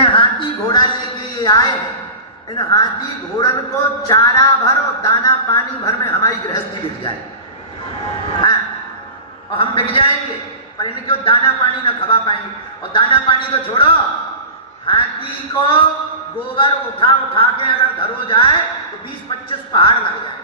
इतने हाथी घोड़ा लेके ये आए, इन हाथी घोड़न को चारा भर और दाना पानी भर में हमारी गृहस्थी बिक जाए, हाँ, और हम बिक जाएंगे, पर इनको दाना पानी न खवा पाएंगे। और दाना पानी तो छोड़ो, हाथी को गोबर उठा उठा के अगर धरो जाए तो 20-25 पहाड़ लग जाए,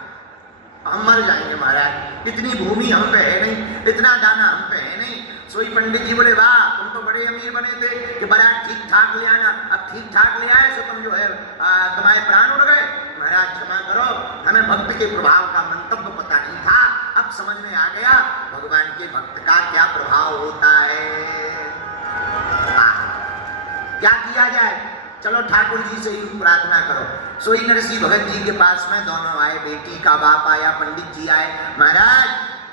हम मर जाएंगे महाराज। इतनी भूमि हम पे है नहीं, इतना दाना हम पे है नहीं। सोई पंडित जी बोले वाह तुम तो बड़े अमीर बने थे कि बड़ा ठीक ठाक ले आना, अब ठीक ठाक ले आए तो तुम जो है तुम्हारे प्राण उड़ गए। महाराज क्षमा करो, हमें भक्त के प्रभाव का मंतव्य पता नहीं था, अब समझ में आ गया भगवान के भक्त का क्या प्रभाव होता है। क्या किया जाए, चलो ठाकुर जी से ही प्रार्थना करो। सोई नरसिंह भगत जी के पास में दोनों आए, बेटी का बाप आया, पंडित जी आए। महाराज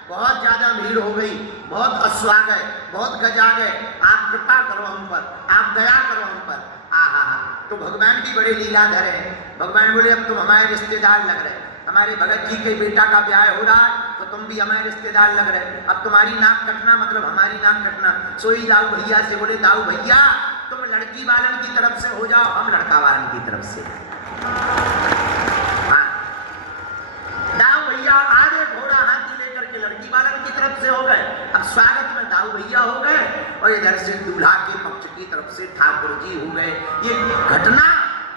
बहुत ज्यादा भीड़ हो गई, बहुत अश्व आ गए, बहुत गज आ गए, आप कृपा करो हम पर, आप दया करो हम पर। आहा, तो भगवान भी बड़े लीलाधर हैं। भगवान बोले अब तुम हमारे रिश्तेदार लग रहे, हमारे भगत जी के बेटा का ब्याह हो रहा है तो तुम भी हमारे रिश्तेदार लग रहे, अब तुम्हारी नाक कटना मतलब हमारी नाक कटना। सोई दाऊ भैया से बोले दाऊ भैया तुम लड़की वालन की तरफ से हो जाओ, हम लड़का वालन की तरफ से। हाँ, दाऊ भैया आगे घोड़ा हाथी लेकर के लड़की वालन की तरफ से हो गए, अब स्वागत में दाऊ भैया हो गए और इधर से दूल्हा के पक्ष की तरफ से ठाकुर जी हो गए। ये घटना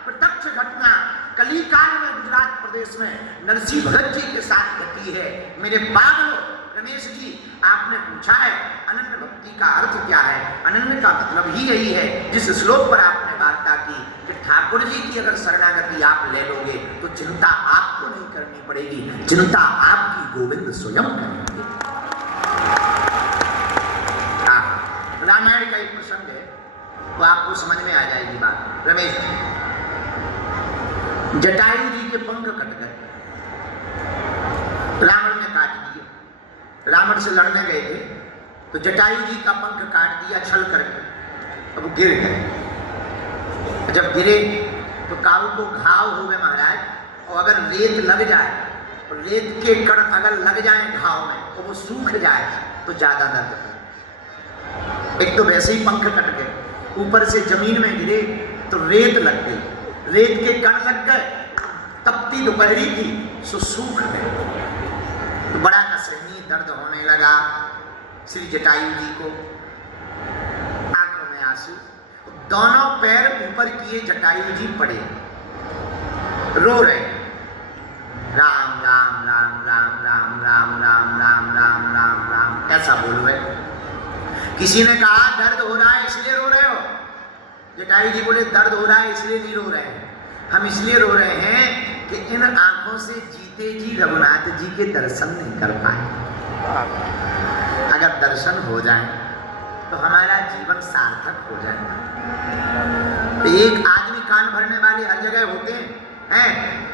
प्रत्यक्ष घटना कली काल में गुजरात प्रदेश में नरसिंह भगत जी के साथ घटी है। मेरे पागलों, रमेश जी आपने पूछा है अनन्य भक्ति का अर्थ क्या है, अनन्य का मतलब ही यही है जिस श्लोक पर आपने वार्ता की कि ठाकुर जी की अगर शरणागति आप ले लोगे तो चिंता आपको नहीं करनी पड़ेगी, चिंता आपकी गोविंद स्वयं करेंगे। रामायण का एक प्रसंग है तो आपको समझ में आ जाएगी बात। रमेश जी, जटायु जी के पंख कट गए, रावण ने काट दिए, रावण से लड़ने गए थे तो जटायु जी का पंख काट दिया छल करके, अब वो गिर गए। जब गिरे तो काऊ को घाव हो गए महाराज, और अगर रेत लग जाए और रेत के कण अगर लग जाए घाव में तो वो सूख जाए तो ज्यादा दर्द करे। एक तो वैसे ही पंख कट गए, ऊपर से जमीन में गिरे तो रेत लग गई, रेत के कण लग गए, तपती दोपहरी थी सो सूख गए, तो बड़ा असहनीय दर्द होने लगा श्री जटायु जी को। आंखों में आंसू, दोनों पैर ऊपर किए जटायु जी पड़े, रो रहे, राम राम राम राम राम राम राम राम राम राम राम ऐसा बोल रहे। किसी ने कहा दर्द हो रहा है इसलिए रो रहे हो? जटायु जी बोले दर्द हो रहा है इसलिए नहीं रो रहे हैं, हम इसलिए रो रहे हैं कि इन आंखों से जीते जी रघुनाथ जी के दर्शन नहीं कर पाए। अगर दर्शन हो जाए तो हमारा जीवन सार्थक हो जाएगा। तो एक आदमी कान भरने वाले हर जगह होते हैं,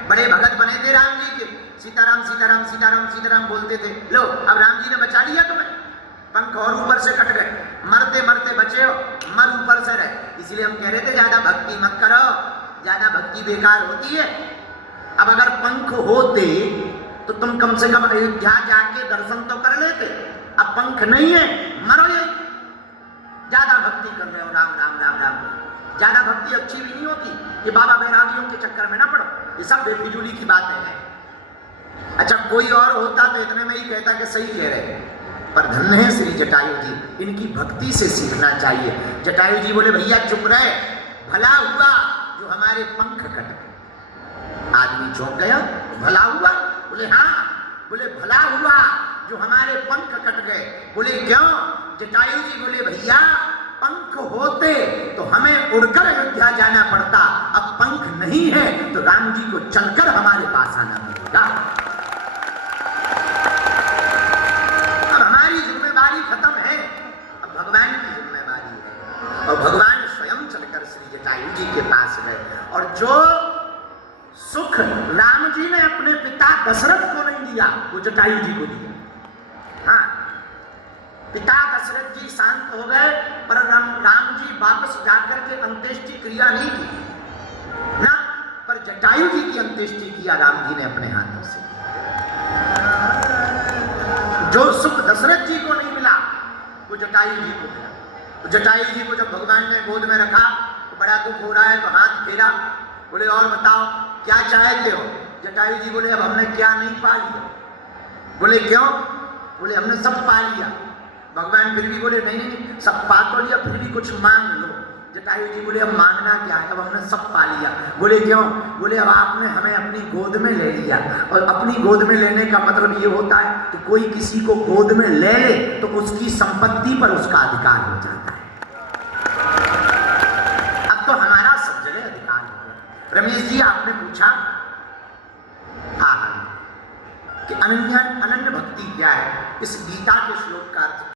बड़े भगत बने थे राम जी के, सीताराम सीताराम सीताराम सीताराम बोलते थे। लो अब राम जी ने बचा लिया तुम्हें, पंख और ऊपर से कट गए, मरते मरते बचे हो, मर ऊपर से रहे। इसलिए हम कह रहे थे ज्यादा भक्ति मत करो, ज्यादा भक्ति बेकार होती है। अब अगर पंख होते तो तुम कम से कम अयोध्या जाके दर्शन तो कर लेते, अब पंख नहीं है, मरो ये। ज्यादा भक्ति कर रहे हो राम राम राम राम, ज्यादा भक्ति अच्छी भी नहीं होती, ये बाबा बैरागियों के चक्कर में ना पड़ो, ये सब बेफिजूली की बातें हैं। अच्छा कोई और होता तो इतने में ही कहता कि सही कह रहे, पर धन्य है श्री जटायु जी, इनकी भक्ति से सीखना चाहिए। जटायु जी बोले भैया चुप रहे, भला हुआ जो हमारे पंख कट गए। आदमी चौंक गया, भला हुआ? बोले हाँ। बोले भला हुआ जो हमारे पंख कट गए। बोले क्यों? जटायु जी बोले भैया पंख होते तो हमें उड़कर अयोध्या जाना पड़ता, अब पंख नहीं है तो राम जी को चलकर हमारे पास आना पड़ेगा। अब हमारी जिम्मेदारी खत्म है, अब भगवान की जिम्मेदारी है, और भगवान स्वयं चलकर श्री जटायु जी के पास गए। और जो सुख राम जी ने अपने पिता दशरथ को नहीं दिया वो जटायु जी को दिया। हाँ, पिता दशरथ जी शांत हो गए, पर राम जी वापस जाकर के अंत्येष्टि क्रिया नहीं की ना, पर जटायु जी की अंत्येष्टि किया राम जी ने अपने हाथों से। जो सुख दशरथ जी को नहीं मिला वो जटायु जी को मिला। तो जटायु जी को जब भगवान ने गोद में रखा तो बड़ा दुख हो रहा है, तो हाथ फेरा, बोले और बताओ क्या चाहते हो? जटायु जी बोले अब हमने क्या नहीं पा लिया। बोले क्यों? बोले हमने सब पा लिया। भगवान फिर भी बोले नहीं नहीं, सब पा तो लिया, फिर भी कुछ मांग लो। जटायु जी बोले अब मांगना क्या है, अब हमने सब पा लिया। बोले क्यों? बोले अब आपने हमें अपनी गोद में ले लिया, और अपनी गोद में लेने का मतलब ये होता है कि कोई किसी को गोद में ले ले तो उसकी संपत्ति पर उसका अधिकार हो जाता है। अब तो हमारा सब जगह अधिकार हो गया। रमेश जी आपने पूछा कि अनन्य भक्ति क्या है? इस गीता के श्लोक का अर्थ